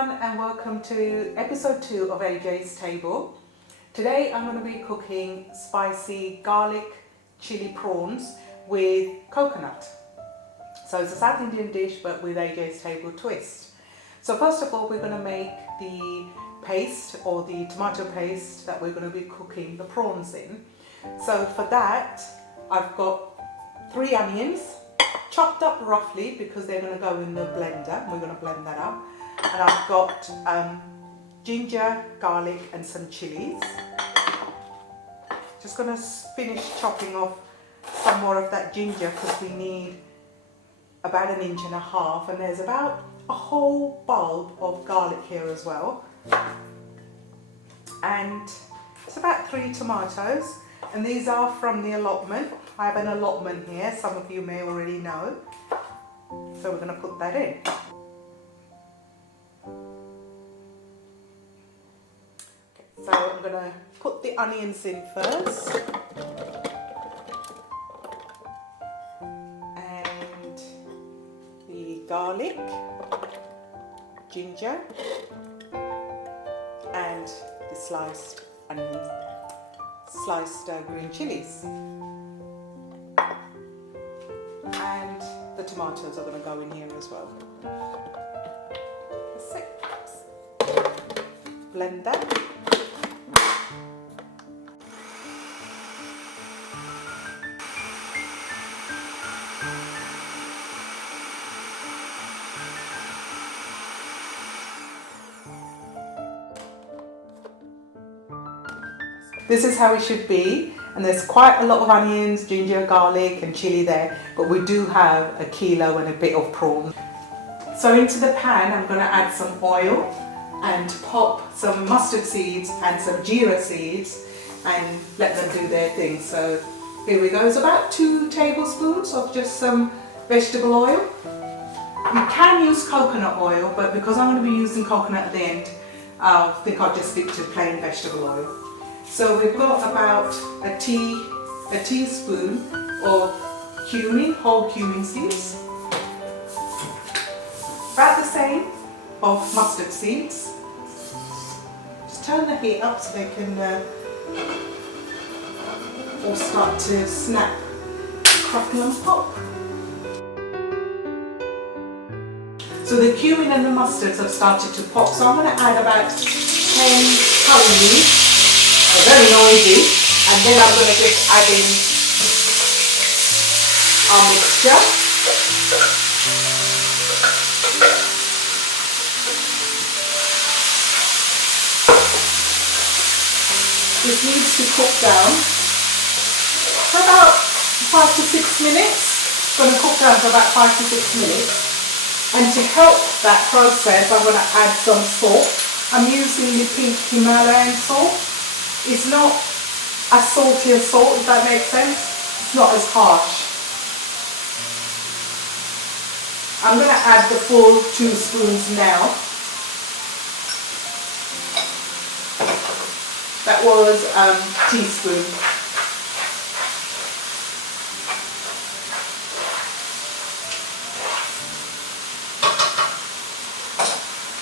everyone and welcome to episode 2 of AJ's Table. Today I'm going to be cooking spicy garlic chili prawns with coconut. So it's a South Indian dish but with AJ's Table twist. So first of all we're going to make the paste or the tomato paste that we're going to be cooking the prawns in. So for that I've got 3 onions chopped up roughly because they're going to go in the blender. We're going to blend that up. And I've got ginger, garlic and some chilies. Just going to finish chopping off some more of that ginger because we need about 1.5 inches, and there's about a whole bulb of garlic here as well. And it's about 3 tomatoes, and these are from the allotment. I have an allotment here, some of you may already know. So we're going to put that in. So I'm going to put the onions in first, and the garlic, ginger and the sliced onions, sliced green chilies, and the tomatoes are going to go in here as well. That's it. Blend that. This is how it should be, and there's quite a lot of onions, ginger, garlic and chili there, but we do have 1 kilo and a bit of prawn. So into the pan I'm going to add some oil and pop some mustard seeds and some jeera seeds and let them do their thing. So here we go, it's about 2 tablespoons of just some vegetable oil. You can use coconut oil, but because I'm going to be using coconut at the end, I think I'll just stick to plain vegetable oil. So we've got about a teaspoon of cumin, whole cumin seeds, about the same of mustard seeds. Just turn the heat up so they can all start to snap, crackle and pop. So the cumin and the mustards have started to pop, so I'm going to add about 10 curry leaves. They're very noisy, and then I'm going to just add in our mixture. This needs to cook down for about 5 to 6 minutes. It's going to cook down for about 5 to 6 minutes. And to help that process, I'm going to add some salt. I'm using the pink Himalayan salt. It's not as salty as salt, if that makes sense. It's not as harsh. I'm going to add the full 2 spoons now. That was a teaspoon.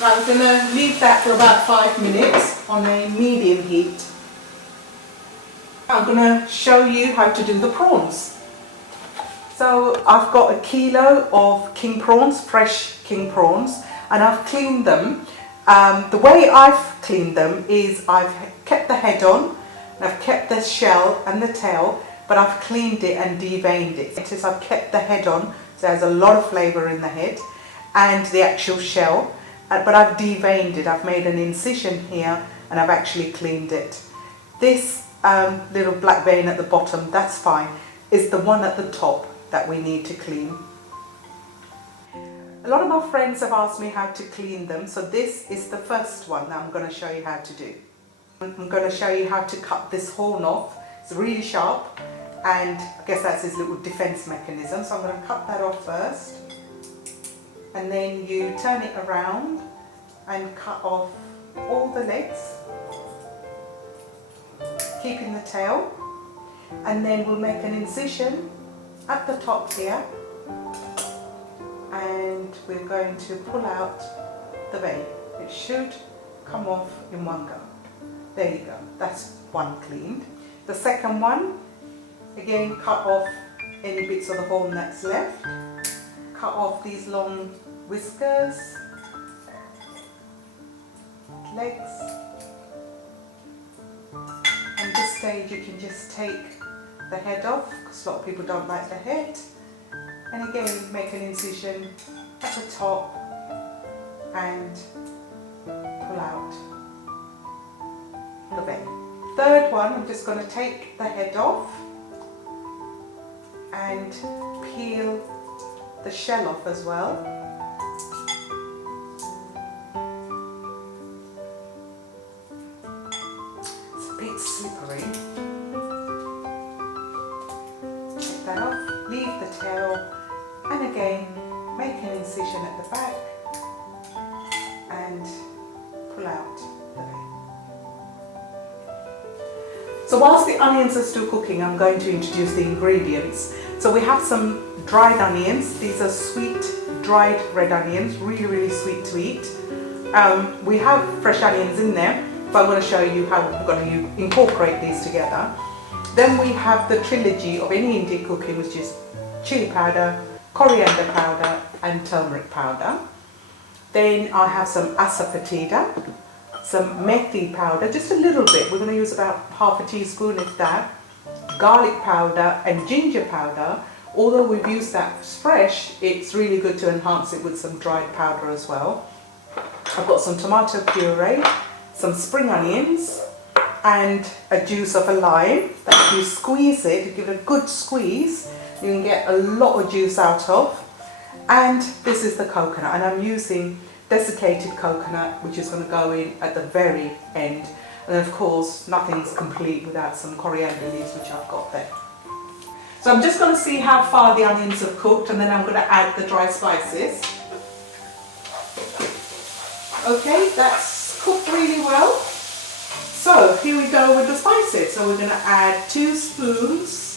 Now I'm going to leave that for about 5 minutes on a medium heat. I'm going to show you how to do the prawns. So I've got 1 kilo of king prawns, fresh king prawns, and I've cleaned them. The way I've cleaned them is I've kept the head on, and I've kept the shell and the tail, but I've cleaned it and deveined it. Notice I've kept the head on, so there's a lot of flavour in the head, and the actual shell, but I've deveined it. I've made an incision here and I've actually cleaned it. This little black vein at the bottom, that's fine, is the one at the top that we need to clean. A lot of my friends have asked me how to clean them, so this is the first one that I'm going to show you how to do. I'm going to show you how to cut this horn off. It's really sharp, and I guess that's his little defense mechanism, so I'm going to cut that off first, and then you turn it around and cut off all the legs, keeping the tail, and then we'll make an incision at the top here, and we're going to pull out the vein. It should come off in one go. There you go, that's one cleaned. The second one, again, cut off any bits of the horn that's left. Cut off these long whiskers, legs. And at this stage you can just take the head off, because a lot of people don't like the head. And again, make an incision at the top and pull out the vein. Third one, I'm just going to take the head off and peel the shell off as well. It's a bit slippery. Take that off, leave the tail, and again make an incision at the back and pull out the vein. So whilst the onions are still cooking, I'm going to introduce the ingredients. So we have some dried onions. These are sweet dried red onions, really sweet to eat. We have fresh onions in there, but I'm going to show you how we're going to incorporate these together. Then we have the trilogy of any Indian cooking, which is chili powder, coriander powder and turmeric powder. Then I have some asafoetida, some methi powder, just a little bit. We're going to use about half a teaspoon of that. Garlic powder and ginger powder. Although we've used that fresh, it's really good to enhance it with some dried powder as well. I've got some tomato puree, some spring onions and a juice of a lime that if you squeeze it, you give it a good squeeze, you can get a lot of juice out of. And this is the coconut, and I'm using desiccated coconut, which is going to go in at the very end. And of course, nothing's complete without some coriander leaves, which I've got there. So I'm just going to see how far the onions have cooked, and then I'm going to add the dry spices. Okay, that's cooked really well. So here we go with the spices. So we're going to add 2 spoons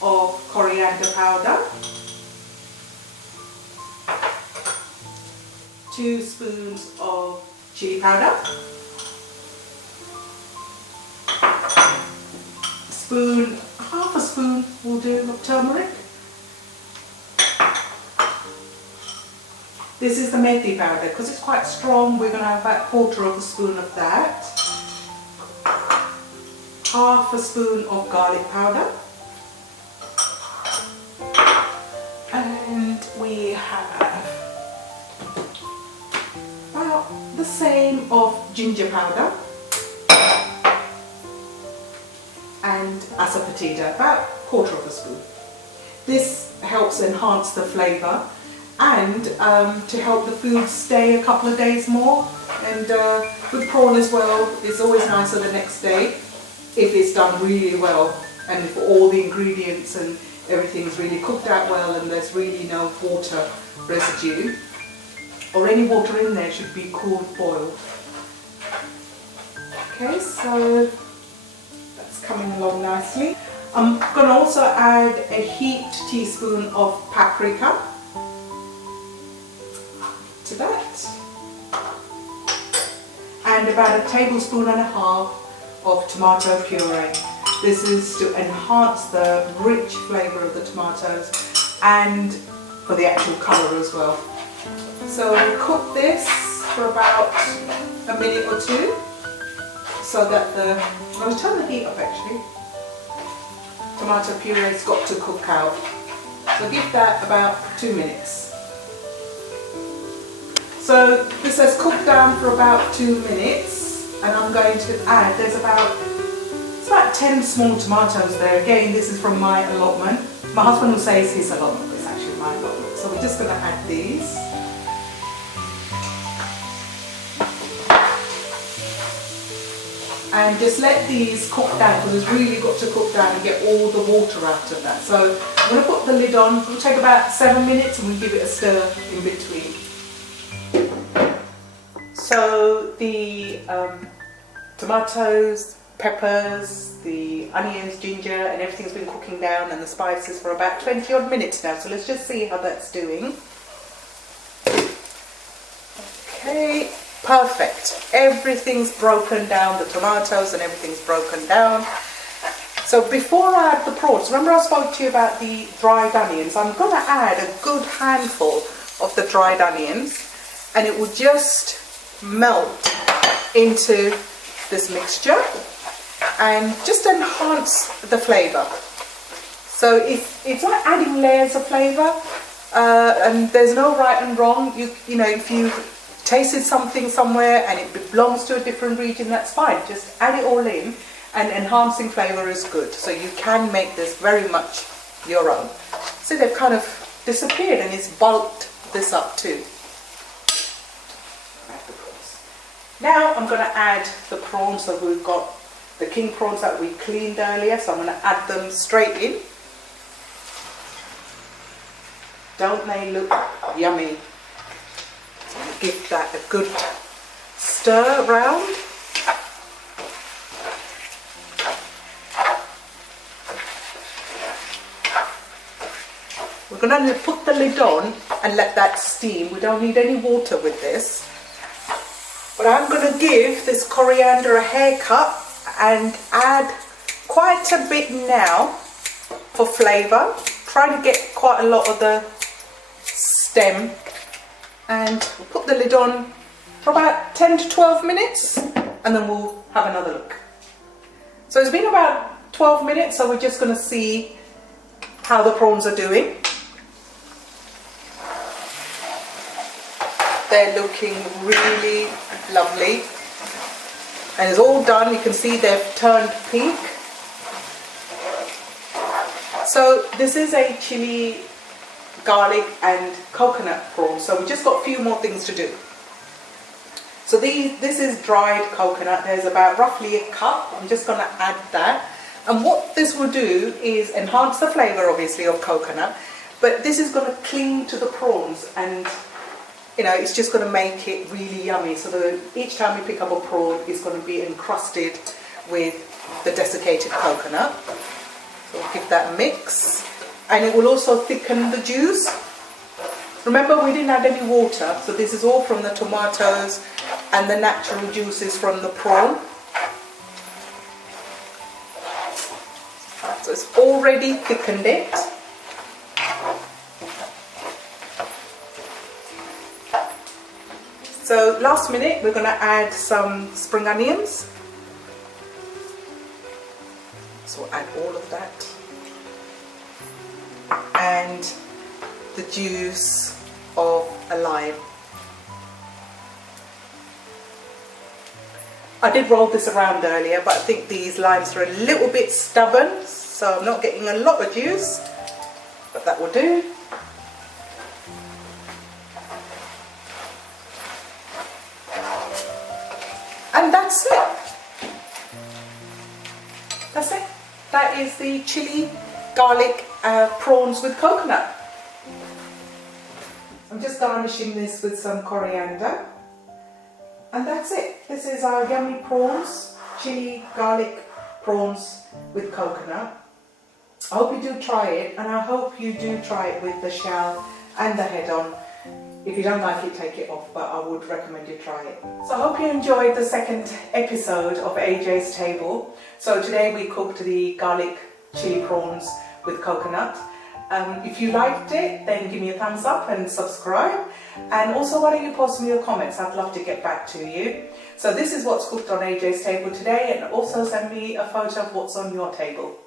of coriander powder, 2 spoons of chili powder, half a spoon will do of turmeric. This is the methi powder, because it's quite strong. We're going to have about 1/4 of a spoon of that. Half a spoon of garlic powder. And we have about the same of ginger powder. And asafoetida, about 1/4 of a spoon. This helps enhance the flavour and to help the food stay a couple of days more. And with prawn as well, it's always nicer the next day if it's done really well and if all the ingredients and everything's really cooked out well and there's really no water residue. Or any water in there should be cooled boiled. Okay, so coming along nicely. I'm going to also add a heaped teaspoon of paprika to that, and about 1.5 tablespoons of tomato puree. This is to enhance the rich flavour of the tomatoes and for the actual colour as well. So we'll cook this for about a minute or two, so that I'll turn the heat up actually. Tomato puree's got to cook out. So give that about 2 minutes. So this has cooked down for about 2 minutes, and I'm going to add, it's about 10 small tomatoes there. Again, this is from my allotment. My husband will say it's his allotment, but it's actually my allotment. So we're just going to add these. And just let these cook down, because it's really got to cook down and get all the water out of that. So I'm going to put the lid on. It'll take about 7 minutes, and we'll give it a stir in between. So the tomatoes, peppers, the onions, ginger and everything's been cooking down, and the spices for about 20 odd minutes now. So let's just see how that's doing. Okay, perfect. Everything's broken down, the tomatoes and everything's broken down. So before I add the prawns, remember I spoke to you about the dried onions? I'm going to add a good handful of the dried onions, and it will just melt into this mixture and just enhance the flavour. So it's like adding layers of flavour, and there's no right and wrong. You know, if you tasted something somewhere and it belongs to a different region, that's fine. Just add it all in, and enhancing flavour is good. So you can make this very much your own. So they've kind of disappeared, and it's bulked this up too. Now I'm going to add the prawns. So we've got the king prawns that we cleaned earlier, so I'm going to add them straight in. Don't they look yummy? So I'm going to give that a good stir around. We're going to put the lid on and let that steam. We don't need any water with this. But I'm going to give this coriander a haircut and add quite a bit now for flavour. Try to get quite a lot of the stem, and we'll put the lid on for about 10 to 12 minutes, and then we'll have another look. So it's been about 12 minutes, so we're just going to see how the prawns are doing. They're looking really lovely, and it's all done. You can see they've turned pink. So this is a chili, garlic and coconut prawn, so we've just got a few more things to do. So this is dried coconut. There's about roughly a cup. I'm just going to add that, and what this will do is enhance the flavour obviously of coconut, but this is going to cling to the prawns, and you know, it's just going to make it really yummy. So that each time you pick up a prawn, it's going to be encrusted with the desiccated coconut. So we'll give that a mix, and it will also thicken the juice. Remember, we didn't add any water, so this is all from the tomatoes and the natural juices from the prawn. So it's already thickened it. So last minute, we're going to add some spring onions. So we'll add all of that. And the juice of a lime. I did roll this around earlier, but I think these limes are a little bit stubborn, so I'm not getting a lot of juice, but that will do. And that's it. That's it. That is the chili, garlic, prawns with coconut. I'm just garnishing this with some coriander. And that's it. This is our yummy prawns, chili, garlic, prawns with coconut. I hope you do try it, and I hope you do try it with the shell and the head on. If you don't like it, take it off, but I would recommend you try it. So I hope you enjoyed the second episode of AJ's Table. So today we cooked the garlic chili prawns with coconut. If you liked it, then give me a thumbs up and subscribe. And also, why don't you post me your comments? I'd love to get back to you. So this is what's cooked on AJ's Table today, and also send me a photo of what's on your table.